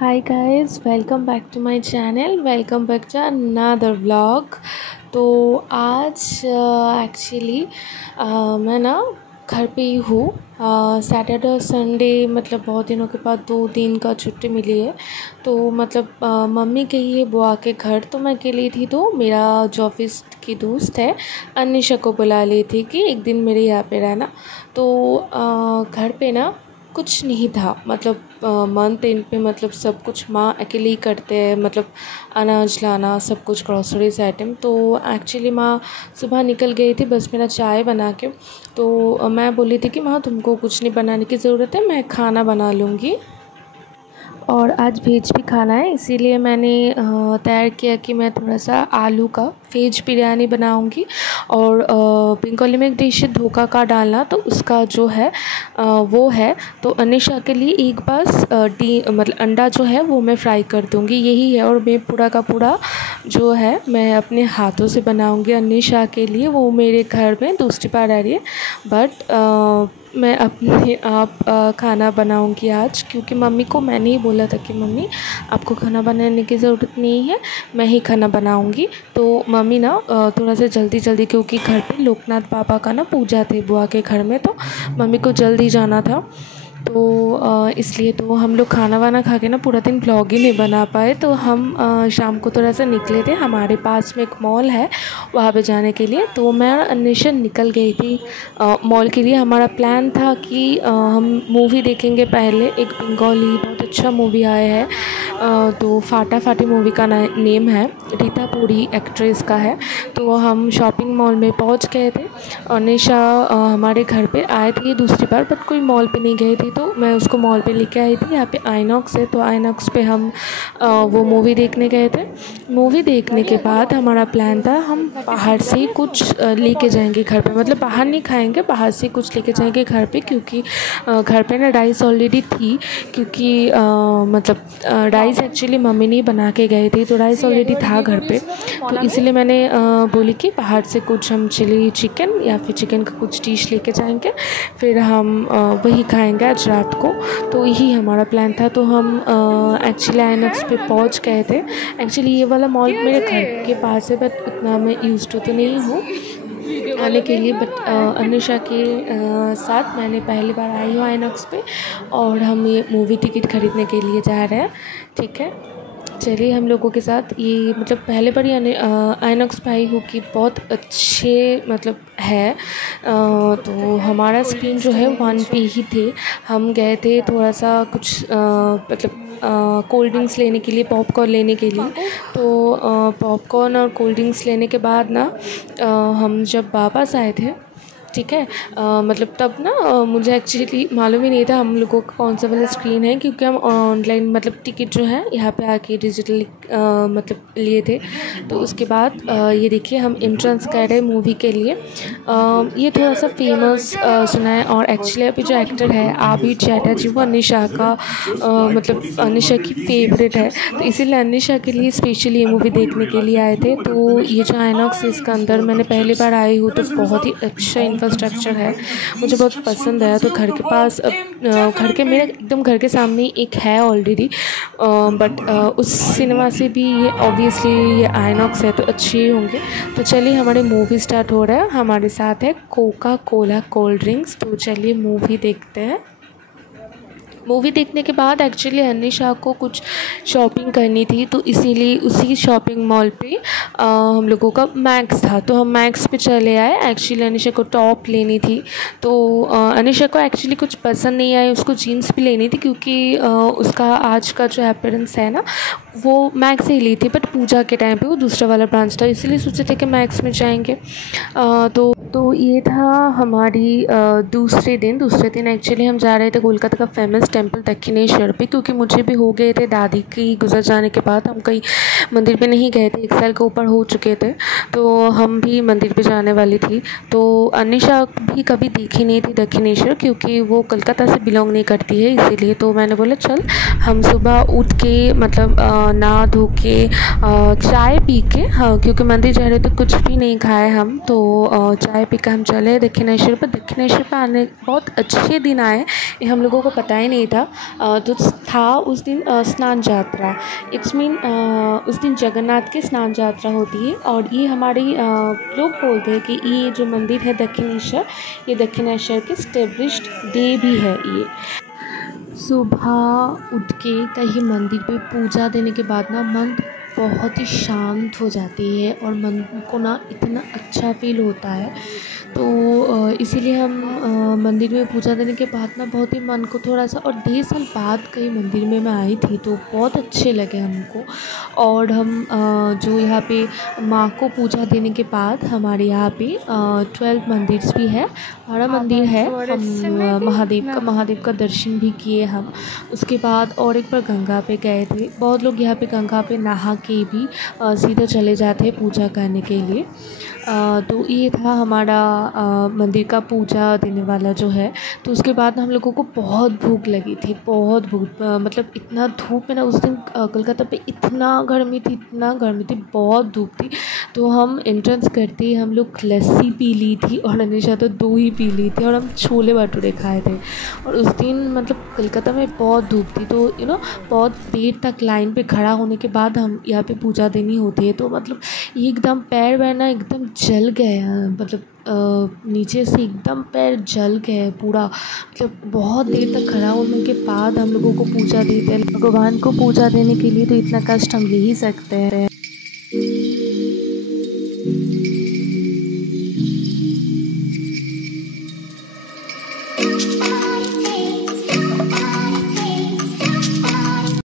Hi guys, welcome back to my channel. Welcome back to another vlog. तो आज actually मैं ना घर पे ही हूँ। सैटरडे और संडे मतलब बहुत दिनों के बाद 2 दिन का छुट्टी मिली है। तो मतलब मम्मी गई है बुआ के घर, तो मैं अकेली थी। तो मेरा जो ऑफिस की दोस्त है अनिशा को बुला ली थी कि एक दिन मेरे यहाँ पे रहना। तो घर पे ना कुछ नहीं था, मतलब मंथ एंड पे मतलब सब कुछ माँ अकेले ही करते हैं, मतलब अनाज लाना सब कुछ ग्रॉसरीज आइटम। तो एक्चुअली माँ सुबह निकल गई थी बस मेरा चाय बना के। तो मैं बोली थी कि माँ तुमको कुछ नहीं बनाने की ज़रूरत है, मैं खाना बना लूँगी। और आज वेज भी खाना है, इसीलिए मैंने तैयार किया कि मैं थोड़ा सा आलू का वेज बिरयानी बनाऊंगी। और बंगाली में एक डिश है धोखा का डालना, तो उसका जो है वो है। तो अनिशा के लिए एक बस मतलब अंडा जो है वो मैं फ्राई कर दूंगी, यही है। और मैं पूरा का पूरा जो है मैं अपने हाथों से बनाऊंगी अनिशा के लिए। वो मेरे घर में दूसरी बार आ रही है, बट मैं अपने आप खाना बनाऊंगी आज, क्योंकि मम्मी को मैंने ही बोला था कि मम्मी आपको खाना बनाने की ज़रूरत नहीं है, मैं ही खाना बनाऊंगी। तो मम्मी ना थोड़ा सा जल्दी क्योंकि घर पे लोकनाथ बाबा का ना पूजा थे बुआ के घर में, तो मम्मी को जल्दी जाना था। तो इसलिए तो हम लोग खाना वाना खा के ना पूरा दिन ब्लॉग ही नहीं बना पाए। तो हम शाम को थोड़ा सा निकले थे, हमारे पास में एक मॉल है वहाँ पे जाने के लिए। तो मैं अनिशा निकल गई थी मॉल के लिए। हमारा प्लान था कि हम मूवी देखेंगे पहले, एक बंगाली बहुत अच्छा मूवी आया है, तो फाटा फाटी मूवी का नेम है, रीता पूरी एक्ट्रेस का है। तो हम शॉपिंग मॉल में पहुंच गए थे। अनिशा हमारे घर पे आए थे दूसरी बार, बट कोई मॉल पे नहीं गई थी, तो मैं उसको मॉल पे लेके आई थी। यहाँ पे आइनॉक्स है, तो आइनॉक्स पे हम वो मूवी देखने गए थे। मूवी देखने के बाद हमारा प्लान था हम बाहर से कुछ लेके जाएंगे घर पे, मतलब बाहर नहीं खाएंगे, बाहर से कुछ लेके जाएंगे घर पे, क्योंकि घर पे ना राइस ऑलरेडी थी। क्योंकि मतलब राइस एक्चुअली मम्मी ने बना के गए थे, तो राइस ऑलरेडी था घर पे। तो इसलिए मैंने बोली कि बाहर से कुछ हम चिली चिकन या फिर चिकन का कुछ डिश लेके जाएंगे, फिर हम वही खाएंगे आज रात को। तो यही हमारा प्लान था। तो हम एक्चुअली आइनॉक्स पे पहुंच गए थे। एक्चुअली ये वाला मॉल मेरे घर के पास है, बट उतना मैं यूज़ तो नहीं हूँ आने के लिए। बट अनिशा के साथ मैंने पहली बार आई हूँ आइनॉक्स पे, और हम ये मूवी टिकट ख़रीदने के लिए जा रहे हैं। ठीक है, चलिए हम लोगों के साथ। ये मतलब पहले बार ही आइनॉक्स पे आई हूँ कि बहुत अच्छे मतलब है। तो हमारा स्क्रीन जो है 1 पे ही थे। हम गए थे थोड़ा सा कुछ मतलब कोल्ड ड्रिंक्स लेने के लिए, पॉपकॉर्न लेने के लिए। तो पॉपकॉर्न और कोल्ड ड्रिंक्स लेने के बाद ना हम जब वापस आए थे, ठीक है, मतलब तब ना मुझे एक्चुअली मालूम ही नहीं था हम लोगों का कौन सा वाला स्क्रीन है, क्योंकि हम ऑनलाइन मतलब टिकट जो है यहाँ पे आके डिजिटली मतलब लिए थे। तो उसके बाद ये देखिए हम एंट्रेंस कर रहे मूवी के लिए। ये थोड़ा सा फेमस सुना है, और एक्चुअली अभी जो एक्टर है आबिर चैटर्जी वो अनिशा का मतलब अनिशा की फेवरेट है, तो इसीलिए अनिशा के लिए स्पेशली ये मूवी देखने के लिए आए थे। तो ये जो आइनॉक्स है इसका अंदर मैंने पहली बार आई हूँ, तो बहुत ही अच्छा इंफ्रास्ट्रक्चर है, मुझे बहुत पसंद आया। तो घर के पास घर के मेरे एकदम घर के सामने एक है ऑलरेडी, बट उस सिनेमा से भी ये ऑब्वियसली ये आइनॉक्स है तो अच्छे ही होंगे। तो चलिए हमारे मूवी स्टार्ट हो रहा है। हमारे साथ है कोका कोला कोल्ड ड्रिंक्स। तो चलिए मूवी देखते हैं। मूवी देखने के बाद एक्चुअली अनिशा को कुछ शॉपिंग करनी थी, तो इसीलिए उसी शॉपिंग मॉल पे हम लोगों का मैक्स था, तो हम मैक्स पे चले आए। एक्चुअली अनिशा को टॉप लेनी थी, तो अनिशा को एक्चुअली कुछ पसंद नहीं आया, उसको जीन्स भी लेनी थी, क्योंकि उसका आज का जो अपीयरेंस है ना वो मैक्स से ही ली थी, बट पूजा के टाइम पे वो दूसरा वाला ब्रांच था, इसलिए सोचे थे कि मैक्स में जाएंगे। तो ये था हमारी दूसरे दिन एक्चुअली हम जा रहे थे कोलकाता का फेमस टेंपल दक्षिणेश्वर पे, क्योंकि मुझे भी हो गए थे दादी की गुजर जाने के बाद, हम कहीं मंदिर पे नहीं गए थे, 1 साल के ऊपर हो चुके थे, तो हम भी मंदिर पे जाने वाली थी। तो अनिशा भी कभी देखी नहीं थी दक्षिणेश्वर, क्योंकि वो कोलकाता से बिलोंग नहीं करती है, इसीलिए। तो मैंने बोला चल हम सुबह उठ के मतलब नहा धो के चाय पी के, हाँ क्योंकि मंदिर जा रहे तो कुछ भी नहीं खाए हम, तो चाय खाए पी के हम चले दक्षिणेश्वर पर। दक्षिणेश्वर पर आने बहुत अच्छे दिन आए, ये हम लोगों को पता ही नहीं था। तो था उस दिन स्नान यात्रा, इट्स मीन उस दिन जगन्नाथ की स्नान यात्रा होती है। और ये हमारी लोग बोलते हैं कि ये जो मंदिर है दक्षिणेश्वर, ये दक्षिणेश्वर की स्टेब्लिश्ड डे भी है। ये सुबह उठ के कहीं मंदिर पे पूजा देने के बाद ना मन बहुत ही शांत हो जाती है और मन को ना इतना अच्छा फील होता है। तो इसीलिए हम मंदिर में पूजा देने के बाद ना बहुत ही मन को थोड़ा सा, और 1.5 साल बाद कहीं मंदिर में मैं आई थी तो बहुत अच्छे लगे हमको। और हम जो यहाँ पे माँ को पूजा देने के बाद हमारे यहाँ पे 12 मंदिर भी है, बड़ा मंदिर है। हम महादेव का दर्शन भी किए हम। उसके बाद और एक बार गंगा पे गए थे। बहुत लोग यहाँ पे गंगा पे नहा के भी सीधा चले जाते हैं पूजा करने के लिए। तो ये था हमारा मंदिर का पूजा देने वाला जो है। तो उसके बाद हम लोगों को बहुत भूख लगी थी, बहुत भूख, मतलब इतना धूप में ना उस दिन कोलकाता पे इतना गर्मी थी, इतना गर्मी थी, बहुत धूप थी। तो हम एंट्रेंस करते ही हम लोग लस्सी पी ली थी और अनिशा तो 2 ही पी ली थी, और हम छोले भटूरे खाए थे। और उस दिन मतलब कोलकाता में बहुत धूप थी, तो बहुत देर तक लाइन पे खड़ा होने के बाद हम यहाँ पे पूजा देनी होती है। तो मतलब एकदम पैर वैर ना एकदम जल गए, मतलब नीचे से एकदम पैर जल गए पूरा। मतलब बहुत देर तक खड़ा होने के बाद हम लोगों को पूजा देते हैं। भगवान को पूजा देने के लिए तो इतना कष्ट हम ले ही सकते हैं।